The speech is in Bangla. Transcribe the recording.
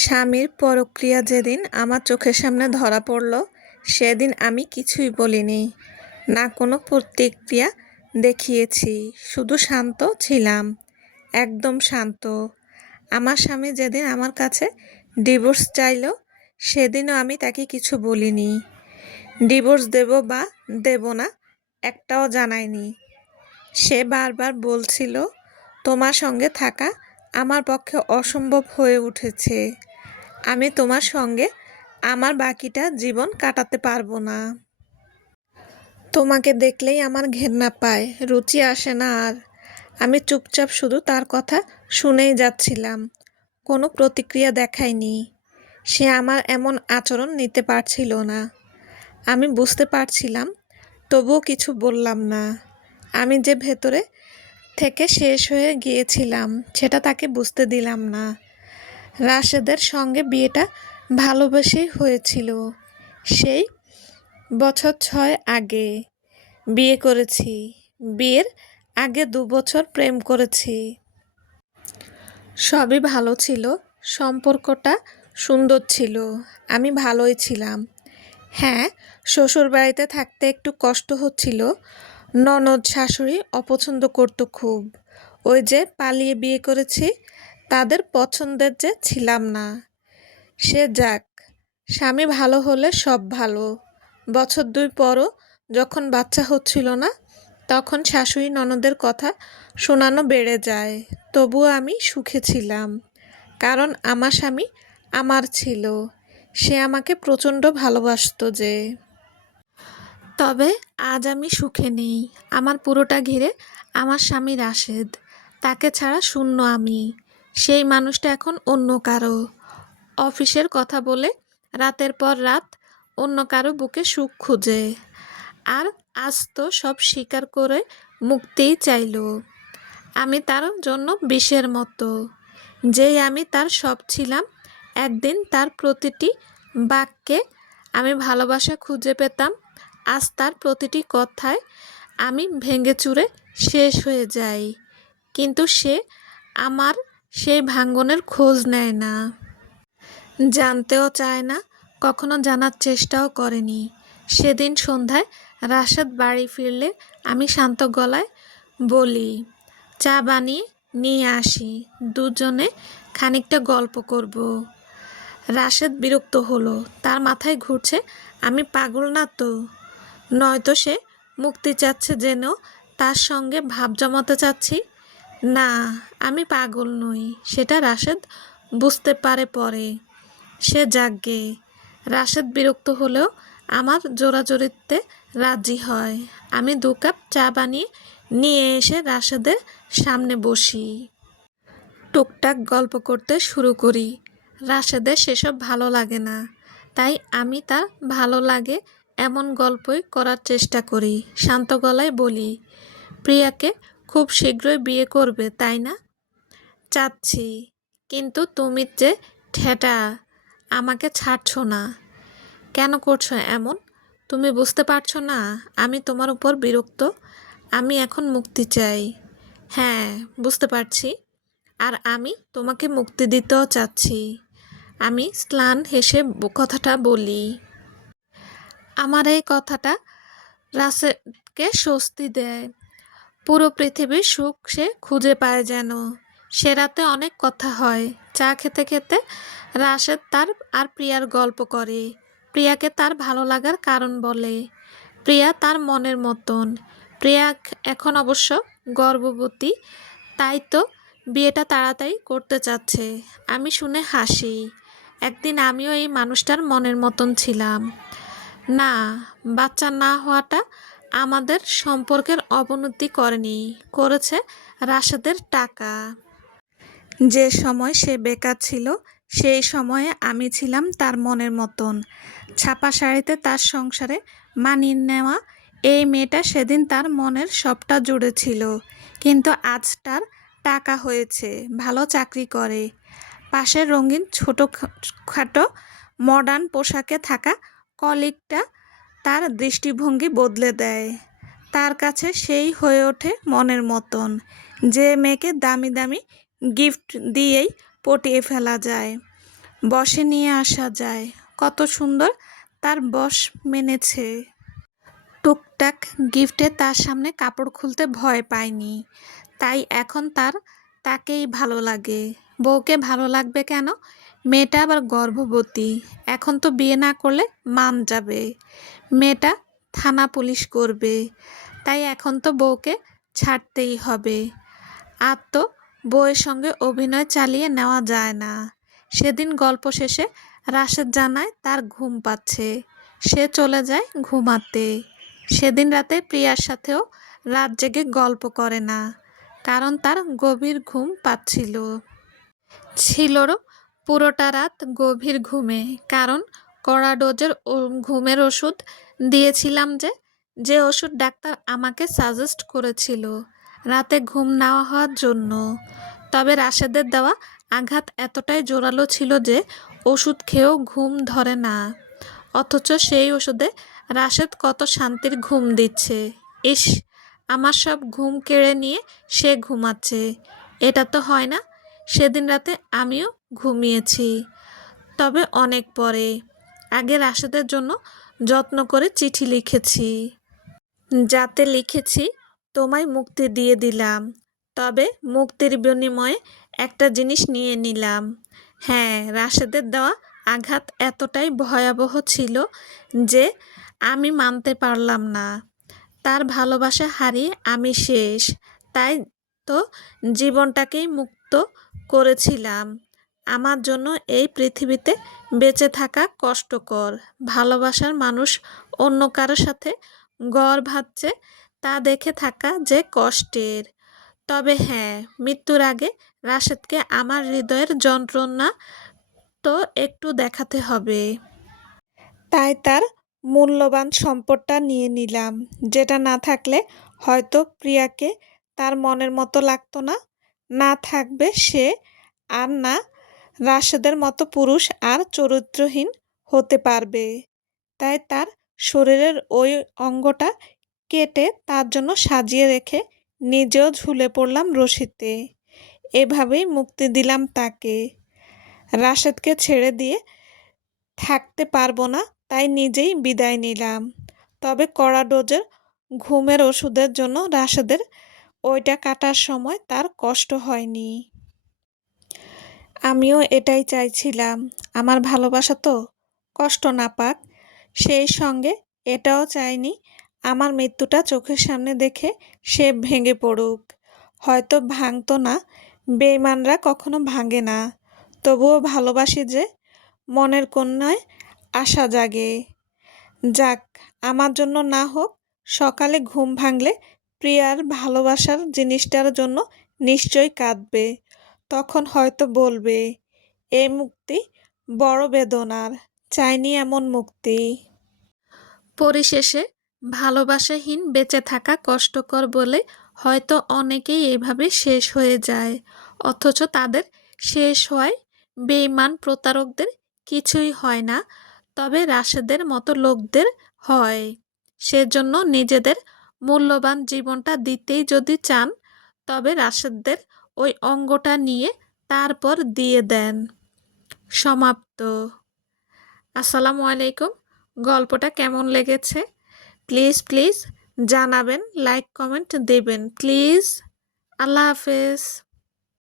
স্বামীর পরক্রিয়া যেদিন আমার চোখের সামনে ধরা পড়ল, সেদিন আমি কিছুই বলিনি। না কোনো প্রতিক্রিয়া দেখিয়েছি, শুধু শান্ত ছিলাম, একদম শান্ত। আমার স্বামী যেদিন আমার কাছে ডিভোর্স চাইল, সেদিনও আমি তাকে কিছু বলিনি। ডিভোর্স দেব বা দেব না একটাও জানাইনি। সে বারবার বলছিল, তোমার সঙ্গে থাকা আমার পক্ষে অসম্ভব হয়ে উঠেছে। আমি তোমার সঙ্গে আমার বাকিটা জীবন কাটাতে পারবো না। তোমাকে দেখলেই আমার ঘেন্না পায়, রুচি আসে না আর। আমি চুপচাপ শুধু তার কথা শুনেই যাচ্ছিলাম, কোনো প্রতিক্রিয়া দেখায়নি। সে আমার এমন আচরণ নিতে পারছিল না। আমি বুঝতে পারছিলাম, তবুও কিছু বললাম না। আমি যে ভেতরে থেকে শেষ হয়ে গিয়েছিলাম, সেটা তাকে বুঝতে দিলাম না। রাশেদের সঙ্গে বিয়েটা ভালোবেসেই হয়েছিল। সেই বছর ৬ আগে বিয়ে করেছি। বিয়ের আগে ২ বছর প্রেম করেছি। সবই ভালো ছিল, সম্পর্কটা সুন্দর ছিল, আমি ভালোই ছিলাম। হ্যাঁ, শ্বশুরবাড়িতে থাকতে একটু কষ্ট হচ্ছিল। ননদ শাশুড়ি অপছন্দ করতো খুব। ওই যে পালিয়ে বিয়ে করেছি, তাদের পছন্দের যে ছিলাম না। সে যাক, স্বামী ভালো হলে সব ভালো। বছর ২ পরও যখন বাচ্চা হচ্ছিল না, তখন শাশুড়ি ননদের কথা শোনানো বেড়ে যায়। তবুও আমি সুখে ছিলাম, কারণ আমার স্বামী আমার ছিল। সে আমাকে প্রচণ্ড ভালোবাসতো যে। তবে আজ আমি সুখে নেই। আমার পুরোটা ঘিরে আমার স্বামী রাশেদ। তাকে ছাড়া শূন্য আমি। সেই মানুষটা এখন অন্য কারো। অফিসের কথা বলে রাতের পর রাত অন্য কারো বুকে সুখ খুঁজে। আর আজ তো সব স্বীকার করে মুক্তিই চাইল। আমি তার জন্য বিষের মতো। যেই আমি তার সব ছিলাম, একদিন তার প্রতিটি বাক্যে আমি ভালোবাসা খুঁজে পেতাম। আজ তার প্রতিটি কথায় আমি ভেঙে চুরে শেষ হয়ে যাই। কিন্তু সে আমার সেই ভাঙ্গনের খোঁজ নেয় না, জানতেও চায় না, কখনো জানার চেষ্টাও করেনি। সেদিন সন্ধ্যায় রাশেদ বাড়ি ফিরলে আমি শান্ত গলায় বলি, চা বানিয়ে নিয়ে আসি, দুজনে খানিকটা গল্প করব। রাশেদ বিরক্ত হলো, তার মাথায় ঘুরছে আমি পাগল না তো। নয়তো সে মুক্তি চাচ্ছে জেনেও তার সঙ্গে ভাব জমাতে চাচ্ছি। না, আমি পাগল নই, সেটা রাশেদ বুঝতে পারে পরে। সে যাকগে। রাশেদ বিরক্ত হলেও আমার জোরাজুরিতে রাজি হয়। আমি ২ কাপ চা বানিয়ে নিয়ে এসে রাশেদের সামনে বসি। টুকটাক গল্প করতে শুরু করি। রাশেদের সেসব ভালো লাগে না, তাই আমি তার ভালো লাগে এমন গল্পই করার চেষ্টা করি। শান্ত গলায় বলি, প্রিয়াকে খুব শীঘ্রই বিয়ে করবে, তাই না? চাচ্ছি, কিন্তু তুমি যে ঠেটা, আমাকে ছাড়ছো না। কেন করছো এমন? তুমি বুঝতে পারছো না আমি তোমার উপর বিরক্ত? আমি এখন মুক্তি চাই। হ্যাঁ, বুঝতে পারছি। আর আমি তোমাকে মুক্তি দিতেও চাচ্ছি। আমি ম্লান হেসে কথাটা বলি। আমার এই কথাটা রাশেদকে স্বস্তি দেয়। পুরো পৃথিবীর সুখ সে খুঁজে পায় যেন। সে রাতে অনেক কথা হয়। চা খেতে খেতে রাশেদ তার আর প্রিয়ার গল্প করে। প্রিয়াকে তার ভালো লাগার কারণ বলে। প্রিয়া তার মনের মতন। প্রিয়া এখন অবশ্য গর্ভবতী, তাই তো বিয়েটা তাড়াতাড়ি করতে চাচ্ছে। আমি শুনে হাসি। একদিন আমিও এই মানুষটার মনের মতন ছিলাম। না, বাচ্চা না হওয়াটা আমাদের সম্পর্কের অবনতি করেনি, করেছে রাশেদের টাকা। যে সময় সে বেকার ছিল, সেই সময়ে আমি ছিলাম তার মনের মতন। ছাপা শাড়িতে তার সংসারে মানিয়ে নেওয়া এই মেয়েটা সেদিন তার মনের সবটা জুড়ে ছিল। কিন্তু আজ তার টাকা হয়েছে, ভালো চাকরি করে। পাশের রঙিন ছোটোখাটো মডার্ন পোশাকে থাকা কলিগটা তার দৃষ্টিভঙ্গি বদলে দেয়। তার কাছে সেই হয়ে ওঠে মনের মতন, যে মেয়েকে দামি দামি গিফট দিয়েই পটিয়ে ফেলা যায়। বশে নিয়ে আসা যায়। কত সুন্দর তার বশ মেনেছে। টুকটাক গিফটে তার সামনে কাপড় খুলতে ভয় পায়নি। তাই এখন তাকেই ভালো লাগে। বউকে ভালো লাগবে কেন? মেয়েটা আবার গর্ভবতী। এখন তো বিয়ে না করলে মান যাবে। মেয়েটা থানা পুলিশ করবে। তাই এখন তো বউকে ছাড়তেই হবে। আর তো বউয়ের সঙ্গে অভিনয় চালিয়ে নেওয়া যায় না। সেদিন গল্প শেষে রাশেদ জানায় তার ঘুম পাচ্ছে। সে চলে যায় ঘুমাতে। সেদিন রাতে প্রিয়ার সাথেও রাত জেগে গল্প করে না, কারণ তার গভীর ঘুম পাচ্ছিল। ছিল পুরোটা রাত গভীর ঘুমে, কারণ কড়া ডোজের ঘুমের ওষুধ দিয়েছিলাম, যে ওষুধ ডাক্তার আমাকে সাজেস্ট করেছিল রাতে ঘুম না হওয়ার জন্য। তবে রাশেদের দেওয়া আঘাত এতটাই জোরালো ছিল যে ওষুধ খেয়েও ঘুম ধরে না। অথচ সেই ওষুধে রাশেদ কত শান্তির ঘুম দিচ্ছে। ইস, আমার সব ঘুম কেড়ে নিয়ে সে ঘুমাচ্ছে। এটা তো হয় না। সেদিন রাতে আমিও ঘুমিয়েছি, তবে অনেক পরে। আগে রাশেদের জন্য যত্ন করে চিঠি লিখেছি, যাতে লিখেছি তোমায় মুক্তি দিয়ে দিলাম, তবে মুক্তির বিনিময়ে একটা জিনিস নিয়ে নিলাম। হ্যাঁ, রাশেদের দেওয়া আঘাত এতটাই ভয়াবহ ছিল যে আমি মানতে পারলাম না। তার ভালোবাসা হারিয়ে আমি শেষ। তাই তো জীবনটাকেই মুক্ত করেছিলাম। আমার জন্য এই পৃথিবীতে বেঁচে থাকা কষ্টকর। ভালোবাসার মানুষ অন্য কারোর সাথে ঘর ভাবছে, তা দেখে থাকা যে কষ্টের। তবে হ্যাঁ, মৃত্যুর আগে রাশেদকে আমার হৃদয়ের যন্ত্রণা তো একটু দেখাতে হবে। তাই তার মূল্যবান সম্পদটা নিয়ে নিলাম, যেটা না থাকলে হয়তো প্রিয়াকে তার মনের মতো লাগতো না। না থাকবে সে, আর না রাশেদের মতো পুরুষ আর চরিত্রহীন হতে পারবে। তাই তার শরীরের ওই অঙ্গটা কেটে তার জন্য সাজিয়ে রেখে নিজেও ঝুলে পড়লাম রশিতে। এভাবেই মুক্তি দিলাম তাকে। রাশেদকে ছেড়ে দিয়ে থাকতে পারবো না, তাই নিজেই বিদায় নিলাম। তবে কড়া ডোজের ঘুমের ওষুধের জন্য রাশেদের ওইটা কাটার সময় তার কষ্ট হয়নি। আমিও এটাই চাইছিলাম, আমার ভালোবাসা তো কষ্ট না পাক। সেই সঙ্গে এটাও চাইনি আমার মৃত্যুটা চোখের সামনে দেখে সে ভেঙে পড়ুক। হয়তো ভাঙতো না, বেঈমানরা কখনো ভাঙে না। তবুও ভালোবাসি যে, মনের কোণায় আশা জাগে। যাক, আমার জন্য না হোক, সকালে ঘুম ভাঙলে প্রিয়ার ভালোবাসার জিনিসটার জন্য নিশ্চয়ই কাঁদবে। তখন হয়তো বলবে, এই মুক্তি বড় বেদনার, চাইনি এমন মুক্তি। পরিশেষে ভালোবাসাহীন বেঁচে থাকা কষ্টকর বলে হয়তো অনেকেই এভাবে শেষ হয়ে যায়। অথচ তাদের শেষ হয় বেঈমান প্রতারকদের কিছুই হয় না, তবে রাশেদের মতো লোকদের হয়। সেজন্য নিজেদের মূল্যবান জীবনটা দিতেই যদি চান, তবে রাশেদের ওই অঙ্গটা নিয়ে তারপর দিয়ে দেন। সমাপ্ত। আসসালামু আলাইকুম। গল্পটা কেমন লেগেছে প্লিজ জানাবেন, লাইক কমেন্ট দেবেন প্লিজ। আল্লাহ হাফেজ।